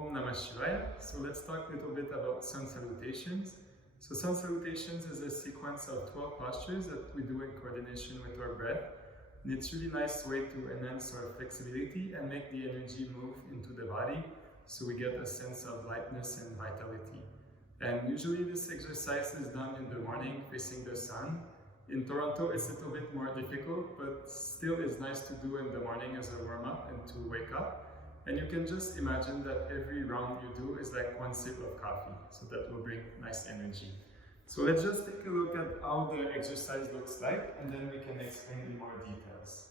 Om Namah Shivaya. So let's talk a little bit about Sun Salutations. So Sun Salutations is a sequence of 12 postures that we do in coordination with our breath. And it's a really nice way to enhance our flexibility and make the energy move into the body so we get a sense of lightness and vitality. And usually this exercise is done in the morning facing the sun. In Toronto it's a little bit more difficult, but still it's nice to do in the morning as a warm-up and to wake up. And you can just imagine that every round you do is like one sip of coffee, so that will bring nice energy. So let's just take a look at how the exercise looks like, and then we can explain in more details.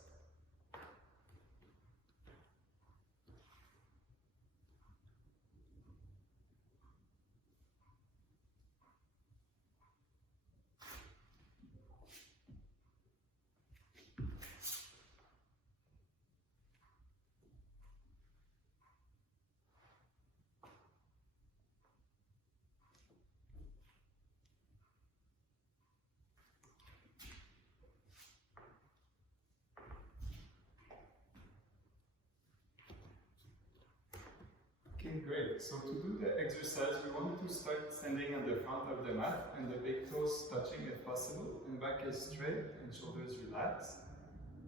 Okay, great. So to do the exercise, we want to start standing at the front of the mat and the big toes touching if possible, and back is straight and shoulders relaxed.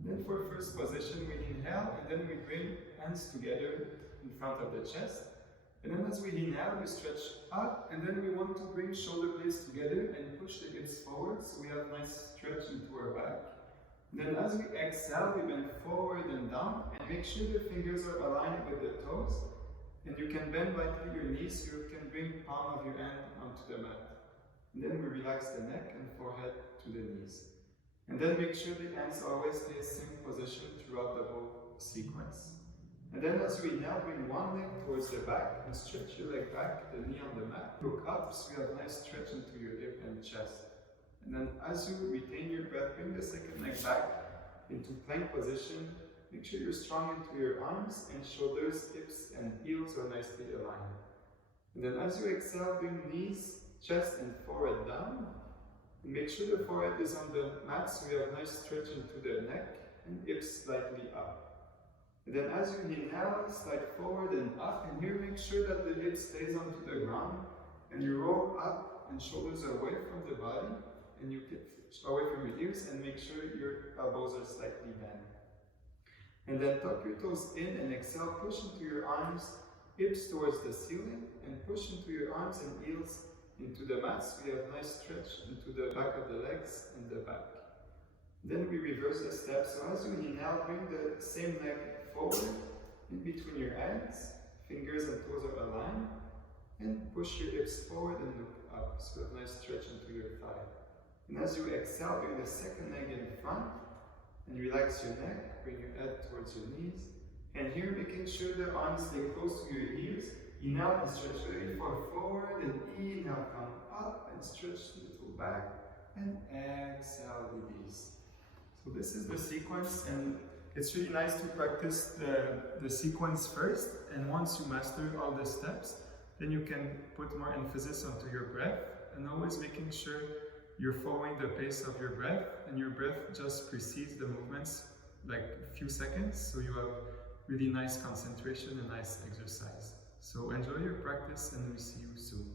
Then for first position, we inhale and then we bring hands together in front of the chest. And then as we inhale, we stretch up, and then we want to bring shoulder blades together and push the hips forward so we have nice stretch into our back. And then as we exhale, we bend forward and down, and make sure the fingers are aligned with the toes. And you can bend lightly your knees, so you can bring palm of your hand onto the mat. And then we relax the neck and forehead to the knees. And then make sure the hands always stay in the same position throughout the whole sequence. And then as we inhale, bring one leg towards the back and stretch your leg back, the knee on the mat. Look up so you have a nice stretch into your hip and chest. And then as you retain your breath, bring the second leg back into plank position. Make sure you're strong into your arms and shoulders, hips and heels are nicely aligned. And then as you exhale, bring knees, chest and forehead down. And make sure the forehead is on the mat so you have a nice stretch into the neck and hips slightly up. And then as you inhale, slide forward and up, and here make sure that the hip stays onto the ground and you roll up and shoulders away from the body and you get away from your ears, and make sure your elbows are slightly bent. And then tuck your toes in and exhale, push into your arms, hips towards the ceiling, and push into your arms and heels into the mat so you have a nice stretch into the back of the legs and the back. Then we reverse the step, so as you inhale, bring the same leg forward in between your hands, fingers and toes are aligned, and push your hips forward and look up so you have a nice stretch into your thigh. And as you exhale, bring the second leg in front, and relax your neck, bring your head towards your knees. And here making sure the arms stay close to your ears. Inhale and stretch very far forward, and inhale, come up and stretch a little back, and exhale, release. So this is the sequence, and it's really nice to practice the sequence first, and once you master all the steps, then you can put more emphasis onto your breath, and always making sure you're following the pace of your breath, and your breath just precedes the movements like a few seconds, so you have really nice concentration and nice exercise. So enjoy your practice, and we see you soon.